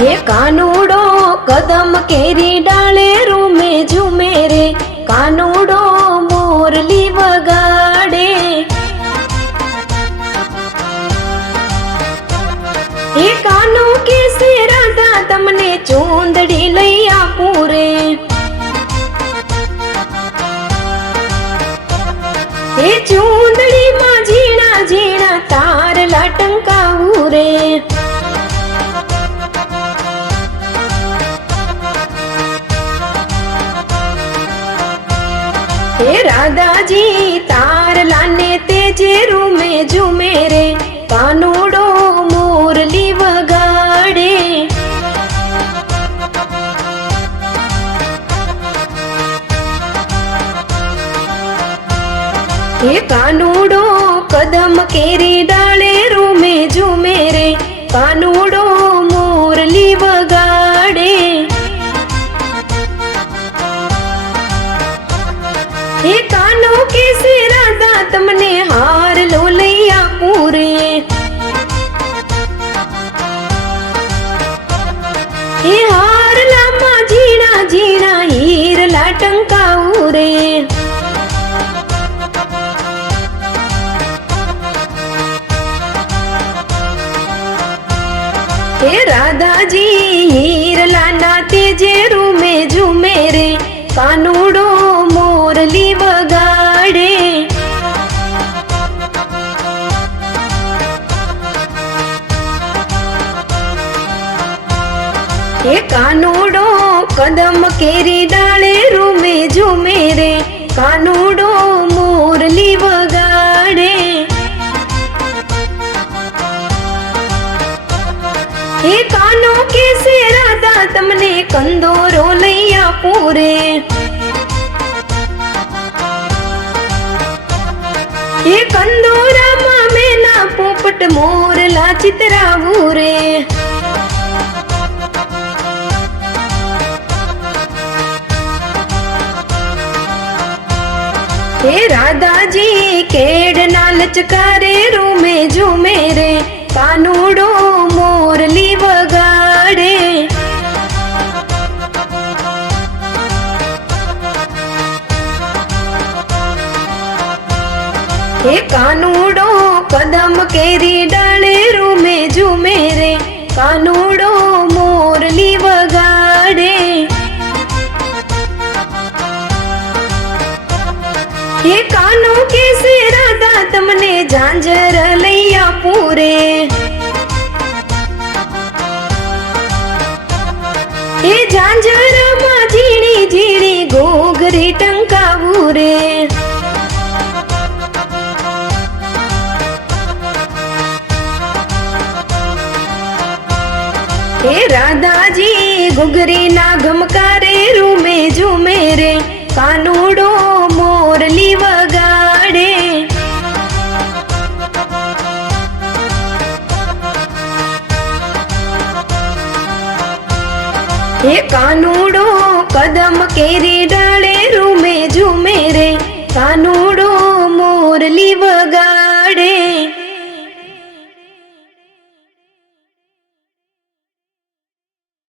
હે કાનુડો, કદમ કેરી ડાળે, રૂમે ઝુમે રે. કાનુડો મોરલી વગાડે હે કાનો કેસે રાધા, તમને ચૂંદડી લઈ આપું રે. હે ચૂંદડીમાં ઝીણા ઝીણા તાર લાટંકાવું રે. હે રાધાજી તારલાને તેજે રૂમે ઝુમે રે, કાનુડો મોરલી વગાડે. હે કાનુડો, કદમ કેરી ડાળે તમને હાર લો લઈ આપું રે. હે હારલામાં ઝીણા ઝીણા હીરલા ટંકાવું રે. હે રાધાજી હીરલાના તેજે રૂમે ઝુમે હે કાનુડો કદમ કેરી ડાળે રૂમે ઝુમે રે. કાનુડો મોરલી વગાડે હે કાનો કે સેરા રાધા તમને કંદોરો લઈ આપું રે. હે કંદોરામાં મેના પોપટ મોરલા ચિતરાવું રે. હે રાધાજી કેડના લચકારે રૂમે ઝુમે રે કાનુડો મોરલી વગાડે હે કાનુડો કદમ કેરી ડાળે રૂમે ઝુમે રે કાનુડો ઝાંઝર લઈ આપું રે. ઝાંઝરમાં ઝીણી ઝીણી ઘોઘરી ટંકાવું રે. હે રાધાજી ઘુઘરી ના ગમકારે રૂમે ઝુમે રે. કાનુડો હે કાનુડો કદમ કેરી ડાળે રૂમે ઝુમે રે. કાનુડો મોરલી વગાડે.